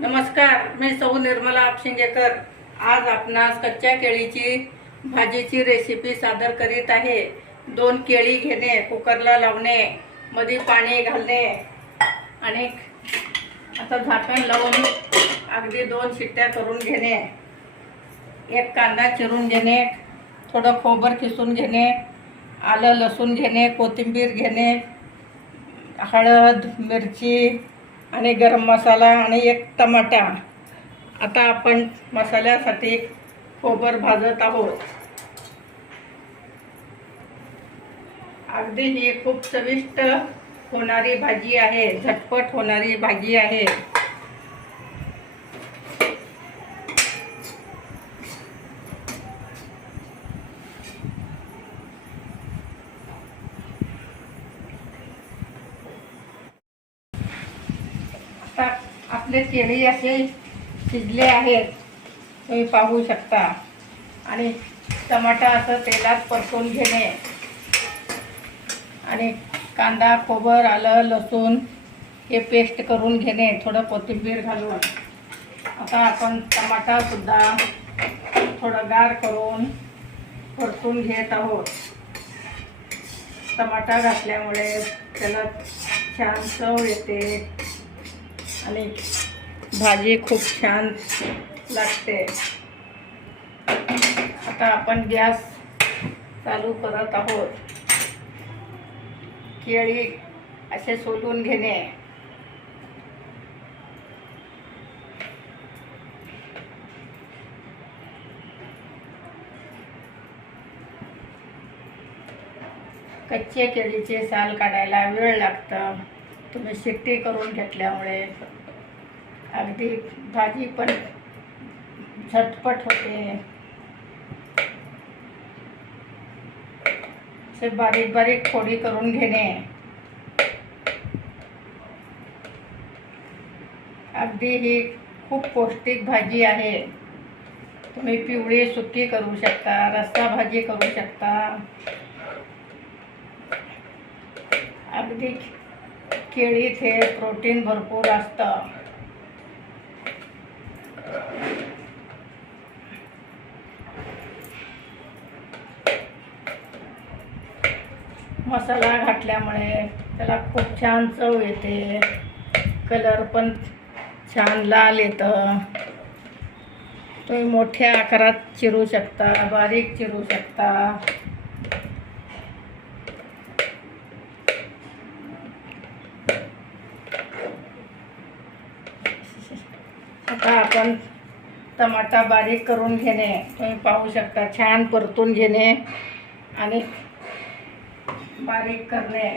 नमस्कार मी सौ निर्मला आपशिंगेकर. आज आपणास कच्च्या केळीची भाजीची रेसिपी सादर करीत आहे. दोन केळी घेणे कुकरला लावणे मध्ये पाणी घालणे. आणि आता झाकण लावून अगदी दोन शिट्ट्या करून घेणे. एक कांदा चिरून घेणे थोडं खोबर किसून घेणे आलं लसूण घेणे कोथिंबीर घेणे हळद मिरची आणि गरम मसाला आणि एक टमाटा. आता आपण मसाल्यासाठी खोबर भाजत आहोत. अगदी ही खूप चविष्ट होणारी भाजी आहे झटपट होणारी भाजी आहे. आता आपले केळी असे शिजले आहेत तुम्ही पाहू शकता. आणि टमाटा असं तेलात परतून घेणे. आणि कांदा खोबर आलं लसूण हे पेस्ट करून घेणे थोडं कोथिंबीर घालून. आता आपण टमाटासुद्धा थोडं गार करून परतून घेत आहोत. टमाटा घातल्यामुळे त्याला छान चव येते. आणि भाजी खूप छान लागते. आता आपण गॅस चालू करत आहोत. केळी असे सोलून घेणे. कच्चे केळीचे साल काढायला वेळ लागतं. तुम्ही शिट्टी करून घेतल्यामुळे अगदी भाजी पण झटपट होते असे बारीक बारीक फोडी करून घेणे। अगदी ही खूप पौष्टिक भाजी आहे। तुम्ही पिवळी सुकी करू शकता रस्सा भाजी करू शकता। अगदी केळीत हे प्रोटीन भरपूर असतं। मसाला घातल्यामुळे त्याला खूप छान चव येते. कलर पण छान लाल येतं. तुम्ही मोठ्या आकारात चिरू शकता बारीक चिरू शकता. आता आपण टमाटा बारीक करून घेणे. तुम्ही पाहू शकता छान परतून घेणे. आणि बारीक करणे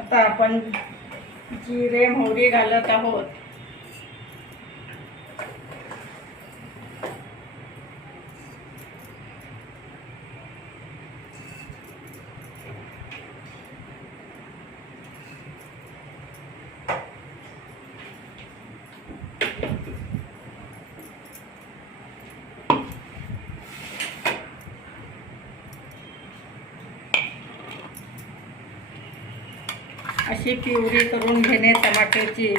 आता आपण जिरे मोहरी घालत आहोत. अशी पिवरी करून घेणे टमाट्याची.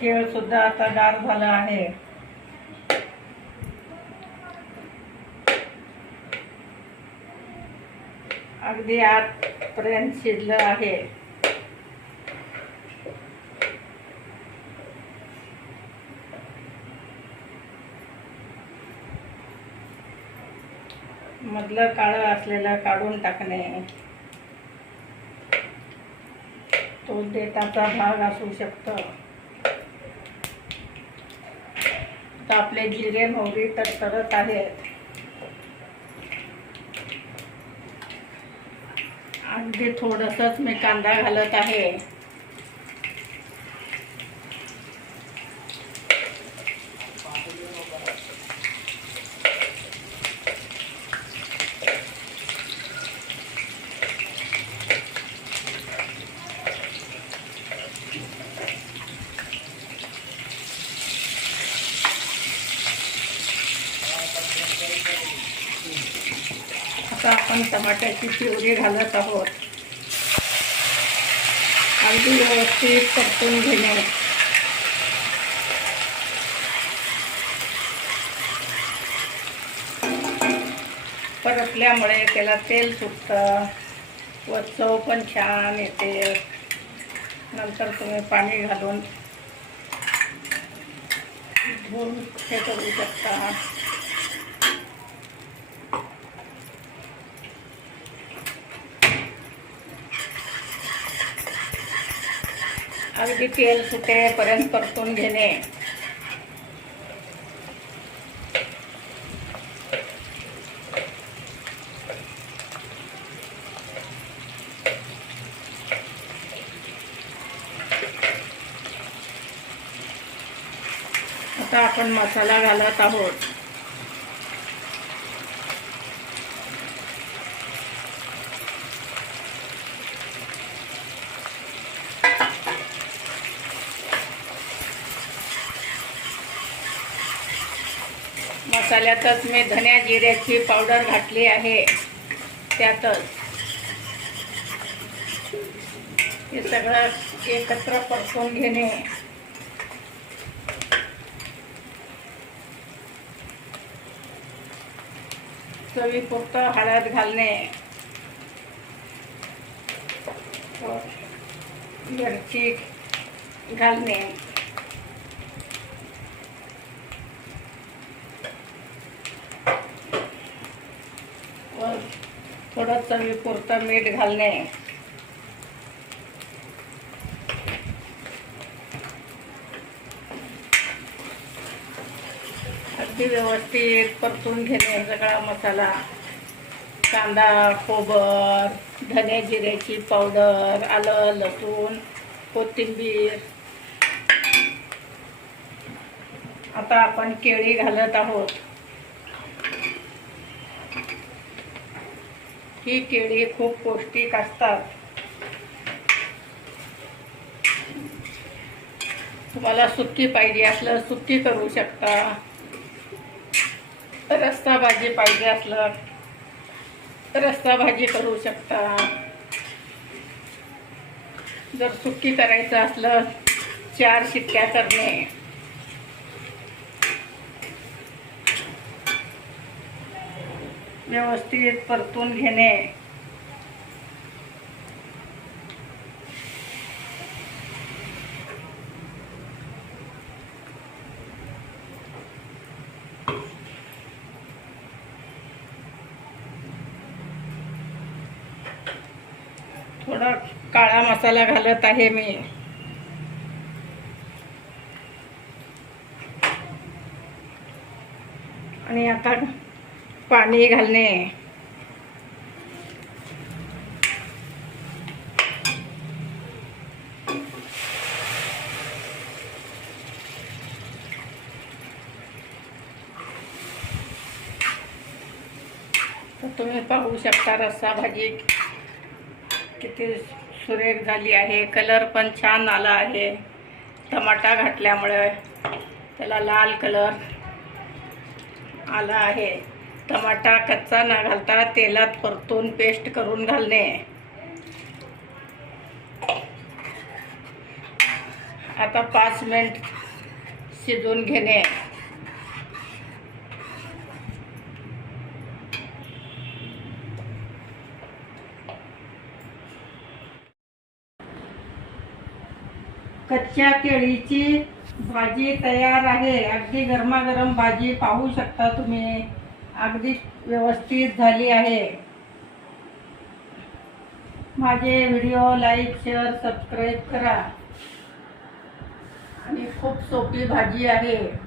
केळ सुद्धा आता गार झाला आहे. अगदी आतपर्यंत शिजलं आहे. मधलं काळं असलेलं काढून टाकणे. तो देठाचा भाग असू शकतो. तर आपले जिरे मोहरी तरतरत आहेत. अगदी थोडंसंच मी कांदा घालत आहे आता आपण टमाट्याची प्युरी घालत आहोत. अगदी व्यवस्थित परतून घेणे. परतल्यामुळे त्याला तेल सुटतं व चव पण छान येते. नंतर तुम्ही पाणी घालून धुवून हे करू शकता. अगदी तेल सुटेपर्यंत परतून घेणे. आता आपण मसाला घालत आहोत. मसाल्यातच मी धन्या जिऱ्याची पावडर घातली आहे. त्यातच. हे सगळं एकत्र परतून घेणे. चवीपुरतं हळद घालणे. व घालणे व थोडं चवीपुरतं मीठ घालणे. अगदी व्यवस्थित परतून घेणे सगळा मसाला. कांदा खोबर धने जिऱ्याची पावडर आलं लसूण कोथिंबीर. आता आपण केळी घालत आहोत. ही केळी खूप पौष्टिक असतात. तुम्हाला सुक्की पाहिजे असलं सुक्की करू शकता. रस्सा भाजी पाहिजे असलं रस्सा भाजी करू शकता. जर सुक्की करायचं असलं चार शिट्ट्या करणे. व्यवस्थित परतून घेणे. थोडा काळा मसाला घालत आहे मी. आणि आता पाणी घालणे. तर तुम्ही पाहू शकता रस्सा भाजी किती सुरेख झाली आहे. कलर पण छान आला आहे. टमाटा घातल्यामुळे त्याला लाल कलर आला आहे. टमाटा कच्चा न घालता तेलात परतून पेस्ट करून घालणे. आता पाच मिनिट शिजवून घेणे. कच्च्या केळीची भाजी तयार आहे. अगदी गरमागरम भाजी पाहू शकता तुम्ही. अगदी व्यवस्थित झाली आहे. माझे व्हिडिओ लाईक शेअर सबस्क्राईब करा. आणि खूप सोपी भाजी आहे.